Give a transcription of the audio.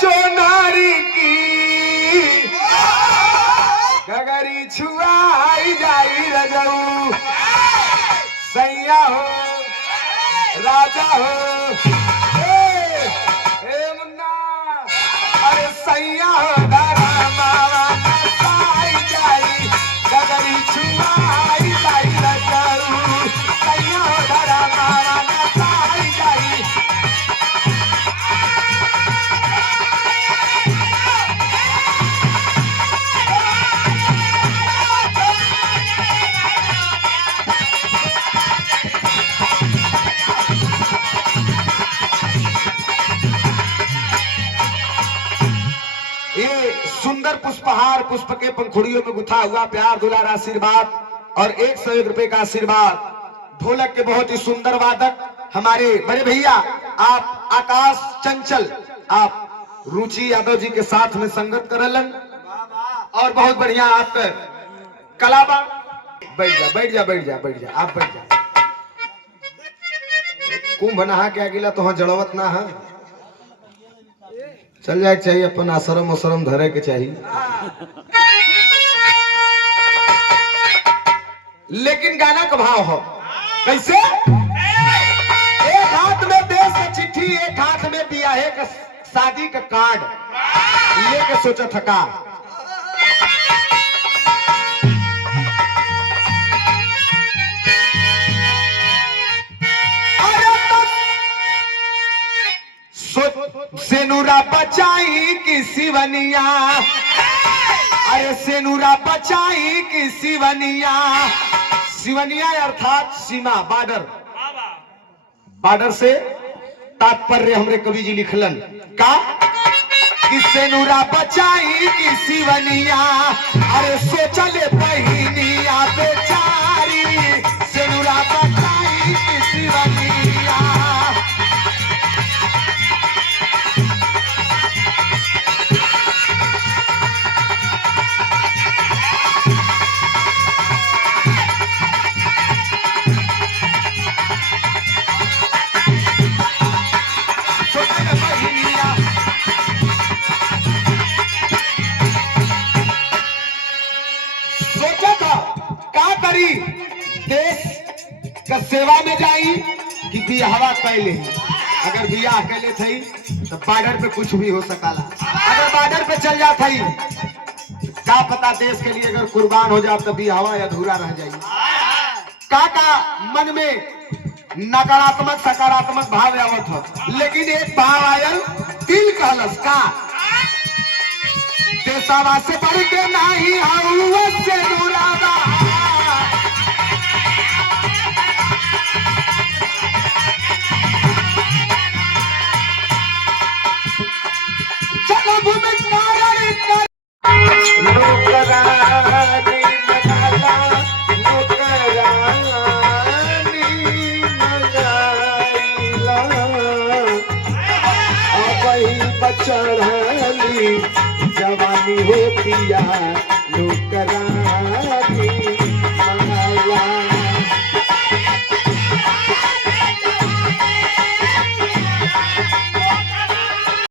चोनारी की गगरी छुआई जाई रजऊ सैया हो राजा हो ए मुन्ना अरे सैया हो धारा मावा नसाई जाई गगरी छुआई जाई रजऊ सैया हो धारा मावा नसाई जाई सुंदर पुष्पहार पुष्प के पंखुड़ियों में गुथा हुआ प्यार दुलार आशीर्वाद और 101 रुपए का आशीर्वाद ढोलक के बहुत ही सुंदर वादक हमारे बड़े भैया आप आकाश चंचल आप रुचि यादव जी के साथ में संगत करलन और बहुत बढ़िया आप कलाबा बैठ जा बैठ जा बैठ जा बैठ जा आप बैठ जा कुंभ नहा के अगिला तो जड़वत ना है चल जाए चाहिए अपन आश्रम उश्रम धरे के चाहिए लेकिन गाना का भाव हो कैसे एक हाथ में देश का चिट्ठी एक हाथ में ब्याहे का शादी का कार्ड लेके सोचा थका सेनुरा बचाई की सिवनिया अरे सेनुरा बचाई की सिवनिया सिवनिया अर्थात सीमा बॉर्डर बॉर्डर से तात्पर्य हमरे कवि जी लिखलन का कि सेनुरा बचाई की सिवनिया अरे सोचले बहिनिया बेचारी सेनुरा बचाई की सिवनिया देश का सेवा में जाई कि बियाहवा कैले अगर बियाह कैले थी तो बॉर्डर पे कुछ भी हो सकाला अगर बॉर्डर पे चल जात थी क्या पता देश के लिए अगर कुर्बान हो जाए तो बियाहवा अधूरा रह जाए का मन में नकारात्मक सकारात्मक भाव आवत हो लेकिन एक भाव आयल दिल कहलस का देशवा से बढ़ के नहीं से दुरादा चढ़ली जवानी होती है लोकरा